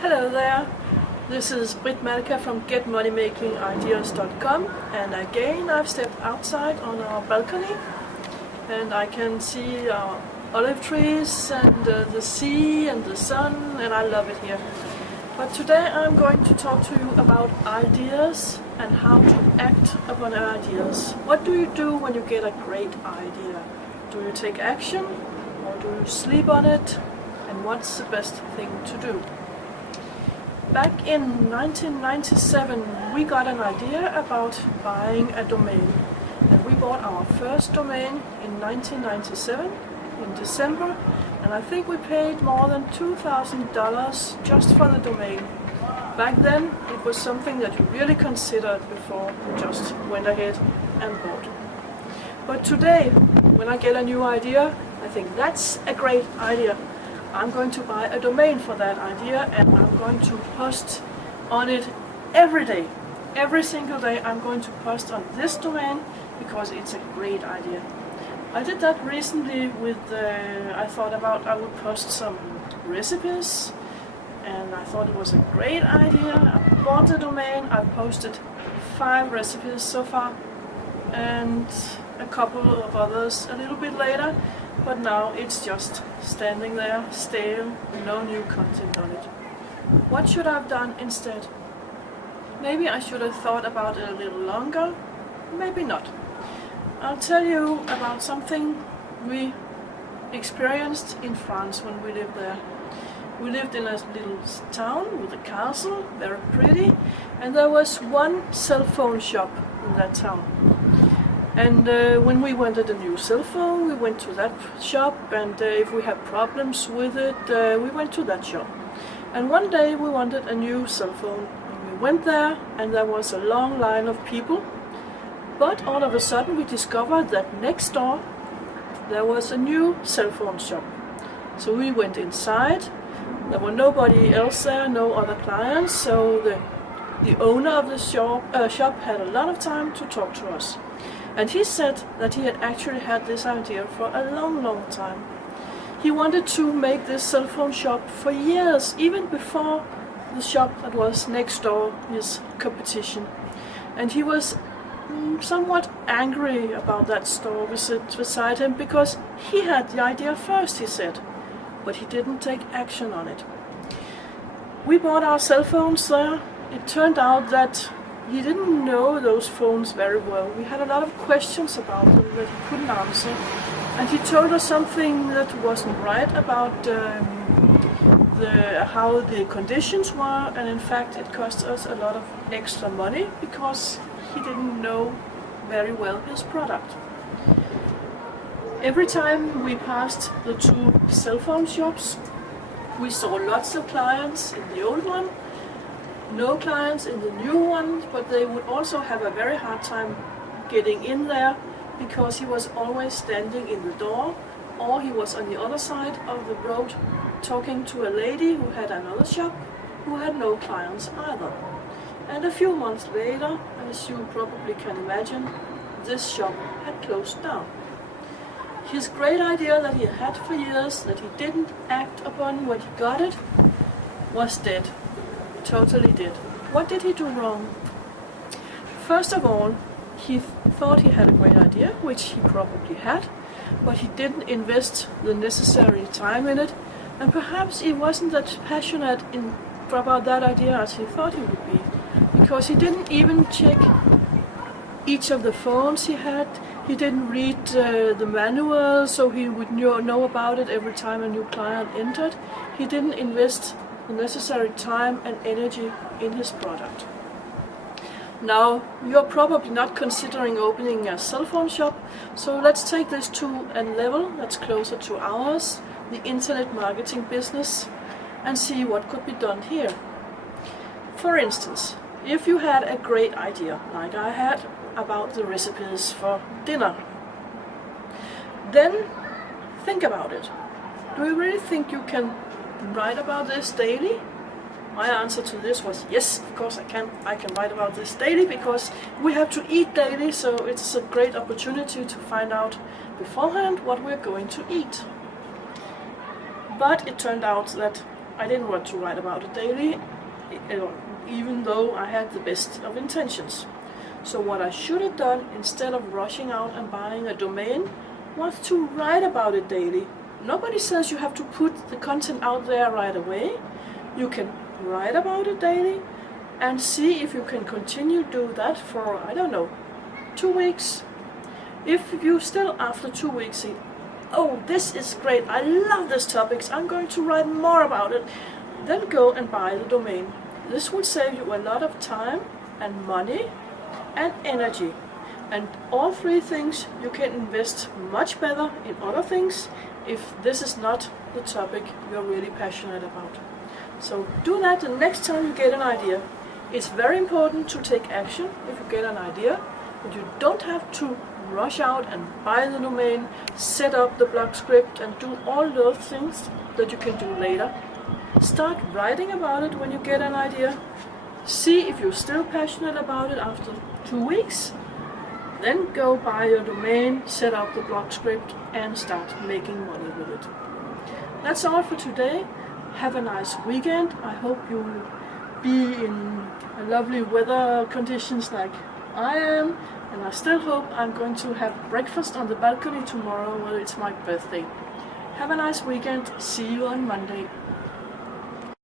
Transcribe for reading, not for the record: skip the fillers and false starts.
Hello there, this is Britt Malka from GetMoneyMakingIdeas.com, and again I've stepped outside on our balcony and I can see our olive trees and the sea and the sun, and I love it here. But today I'm going to talk to you about ideas and how to act upon ideas. What do you do when you get a great idea? Do you take action or do you sleep on it? And what's the best thing to do? Back in 1997 we got an idea about buying a domain, and we bought our first domain in 1997 in December, and I think we paid more than $2,000 just for the domain. Back then it was something that you really considered before you just went ahead and bought. But today, when I get a new idea, I think that's a great idea. I'm going to buy a domain for that idea, and I'm going to post on it every day. Every single day I'm going to post on this domain because it's a great idea. I did that recently with, I thought about I would post some recipes, and I thought it was a great idea. I bought the domain, I posted 5 recipes so far, and a couple of others a little bit later. But now it's just standing there, stale, no new content on it. What should I have done instead? Maybe I should have thought about it a little longer, maybe not. I'll tell you about something we experienced in France when we lived there. We lived in a little town with a castle, very pretty, and there was one cell phone shop in that town. And when we wanted a new cell phone, we went to that shop, and if we had problems with it, we went to that shop. And one day we wanted a new cell phone. And we went there, and there was a long line of people. But all of a sudden we discovered that next door there was a new cell phone shop. So we went inside. There were nobody else there, no other clients, so the owner of the shop had a lot of time to talk to us. And he said that he had actually had this idea for a long, long time. He wanted to make this cell phone shop for years, even before the shop that was next door, his competition. And he was somewhat angry about that store beside him because he had the idea first, he said, but he didn't take action on it. We bought our cell phones there. It turned out that he didn't know those phones very well. We had a lot of questions about them that he couldn't answer, and he told us something that wasn't right about how the conditions were, and in fact it cost us a lot of extra money because he didn't know very well his product. Every time we passed the 2 cell phone shops, we saw lots of clients in the old one, no clients in the new one, but they would also have a very hard time getting in there because he was always standing in the door, or he was on the other side of the road talking to a lady who had another shop who had no clients either. And a few months later, as you probably can imagine, this shop had closed down. His great idea that he had for years, that he didn't act upon when he got it, was dead. Totally dead. What did he do wrong? First of all, he thought he had a great idea, which he probably had, but he didn't invest the necessary time in it, and perhaps he wasn't that passionate about that idea as he thought he would be, because he didn't even check each of the phones he had. He didn't read the manual so he would know about it every time a new client entered. He didn't invest the necessary time and energy in his product. Now, you're probably not considering opening a cell phone shop, so let's take this to a level that's closer to ours, the internet marketing business, and see what could be done here. For instance, if you had a great idea, like I had, about the recipes for dinner, then think about it. Do you really think you can write about this daily? My answer to this was yes, of course I can. I can write about this daily because we have to eat daily, so it's a great opportunity to find out beforehand what we're going to eat. But it turned out that I didn't want to write about it daily, even though I had the best of intentions. So what I should have done, instead of rushing out and buying a domain, was to write about it daily. Nobody says you have to put the content out there right away. You can write about it daily and see if you can continue to do that for, I don't know, 2 weeks. If you still after 2 weeks say, oh, this is great, I love this topic, I'm going to write more about it, then go and buy the domain. This will save you a lot of time and money and energy. And all three things you can invest much better in other things if this is not the topic you're really passionate about. So do that the next time you get an idea. It's very important to take action if you get an idea, but you don't have to rush out and buy the domain, set up the blog script and do all those things that you can do later. Start writing about it when you get an idea. See if you're still passionate about it after 2 weeks. Then go buy your domain, set up the blog script and start making money with it. That's all for today. Have a nice weekend. I hope you'll be in lovely weather conditions like I am. And I still hope I'm going to have breakfast on the balcony tomorrow when it's my birthday. Have a nice weekend. See you on Monday.